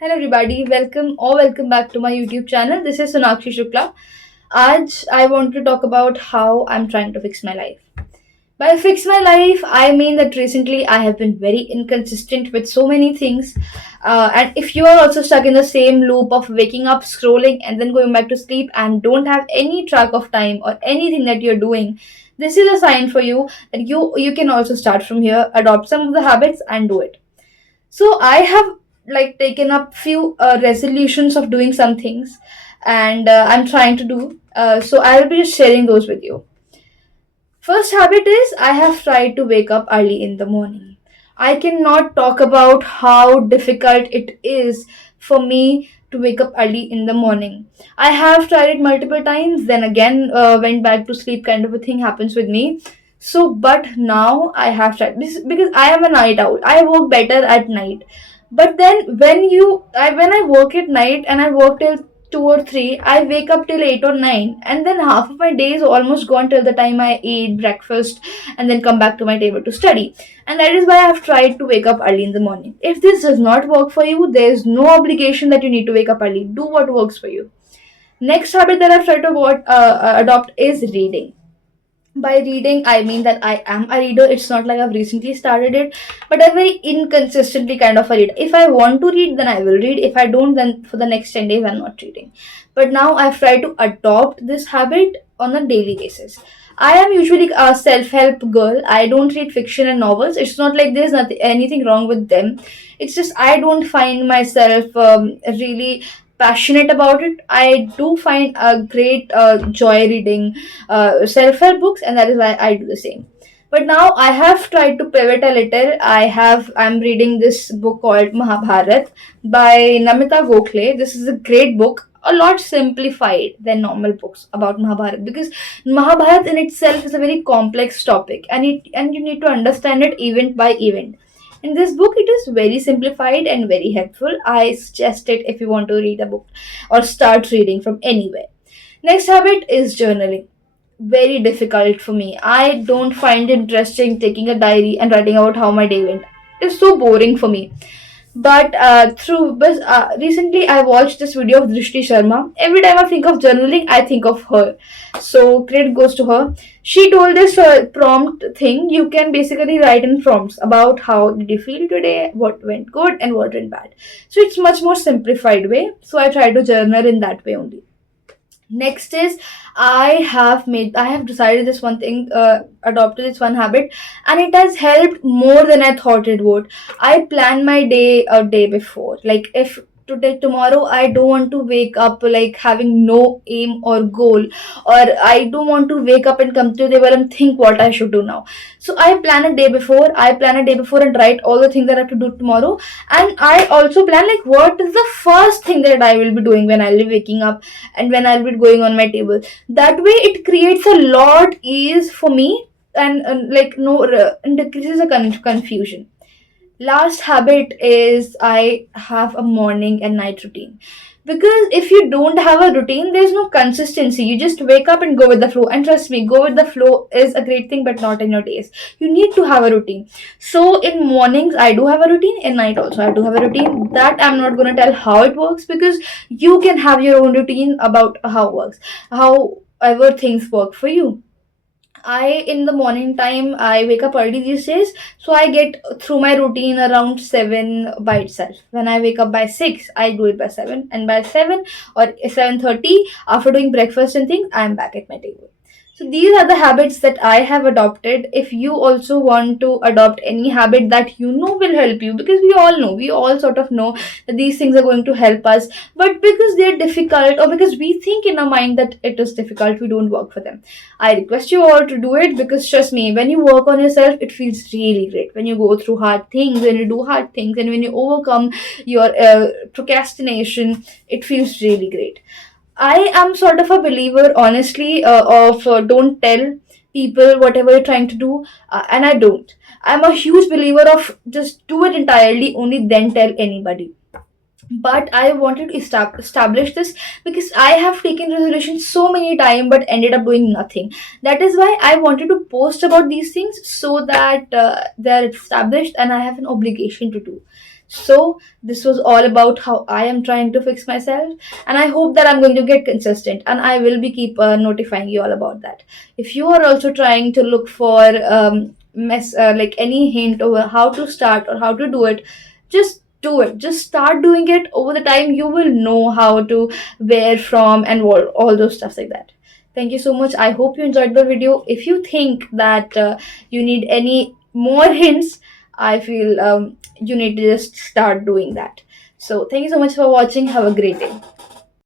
Hello everybody, welcome back to my YouTube channel. This is Sonakshi Shukla. आज I want to talk about how I'm trying to fix my life. By fix my life, I mean that recently I have been very inconsistent with so many things. And if you are also stuck in the same loop of waking up, scrolling, and then going back to sleep and don't have any track of time or anything that you're doing, this is a sign for you that you can also start from here, adopt some of the habits and do it. So I have like taken up few resolutions of doing some things, and I'm trying to do. So I'll be just sharing those with you. First habit is I have tried to wake up early in the morning. I cannot talk about how difficult it is for me to wake up early in the morning. I have tried it multiple times, then again went back to sleep, kind of a thing happens with me. So, but now I have tried this because I am a night owl. I work better at night. But then when I work at night and I work till 2 or 3, I wake up till 8 or 9, and then half of my day is almost gone till the time I eat breakfast and then come back to my table to study. And that is why I have tried to wake up early in the morning. If this does not work for you, there is no obligation that you need to wake up early. Do what works for you. Next habit that I've tried to adopt is reading. By reading, I mean that I am a reader. It's not like I've recently started it, but I'm very inconsistently kind of a reader. If I want to read, then I will read. If I don't, then for the next 10 days, I'm not reading. But now I've tried to adopt this habit on a daily basis. I am usually a self-help girl. I don't read fiction and novels. It's not like there's nothing anything wrong with them. It's just I don't find myself really passionate about it. I do find a great joy reading self-help books, and that is why I do the same. But now I have tried to pivot a little. I'm reading this book called Mahabharat by Namita Gokhale. This is a great book, a lot simplified than normal books about Mahabharat, because Mahabharat in itself is a very complex topic, and you need to understand it event by event. In this book, it is very simplified and very helpful. I suggest it if you want to read a book or start reading from anywhere. Next habit is journaling. Very difficult for me. I don't find it interesting taking a diary and writing about how my day went. It's so boring for me. But recently I watched this video of Drishti Sharma. Every time I think of journaling, I think of her. So credit goes to her. She told this prompt thing. You can basically write in prompts about how did you feel today, what went good and what went bad. So it's much more simplified way. So I try to journal in that way only. Next is I have decided this one thing, adopted this one habit, and it has helped more than I thought it would. I plan my day a day before. Like if today tomorrow I don't want to wake up like having no aim or goal, or I don't want to wake up and come to the table and think what I should do now. So I plan a day before. I plan a day before and write all the things that I have to do tomorrow. And I also plan like what is the first thing that I will be doing when I'll be waking up and when I'll be going on my table. That way, it creates a lot ease for me, and like no and decreases the confusion. Last habit is I have a morning and night routine. Because if you don't have a routine, there's no consistency. You just wake up and go with the flow. And trust me, go with the flow is a great thing, but not in your days. You need to have a routine. So in mornings, I do have a routine. In night also, I do have a routine. That I'm not gonna tell how it works, because you can have your own routine about how it works, however things work for you. In the morning time, I wake up early these days, so I get through my routine around 7 by itself. When I wake up by 6, I do it by 7, and by 7 or 7:30, after doing breakfast and things, I am back at my table. So these are the habits that I have adopted. If you also want to adopt any habit that you know will help you, because we all sort of know that these things are going to help us, but because they're difficult or because we think in our mind that it is difficult, we don't work for them. I request you all to do it, because trust me, when you work on yourself, it feels really great. When you go through hard things, when you do hard things, and when you overcome your procrastination, it feels really great. I am sort of a believer, honestly, of don't tell people whatever you're trying to do, and I don't. I'm a huge believer of just do it entirely, only then tell anybody. But I wanted to establish this, because I have taken resolutions so many times but ended up doing nothing. That is why I wanted to post about these things, so that they're established and I have an obligation to do. So this was all about how I am trying to fix myself, and I hope that I'm going to get consistent, and I will be keep notifying you all about that. If you are also trying to look for like any hint over how to start or how to do it, just do it. Just start doing it. Over the time you will know how to, where from, and all those stuff like that. Thank you so much. I hope you enjoyed the video. If you think that you need any more hints, I feel you need to just start doing that. So thank you so much for watching. Have a great day.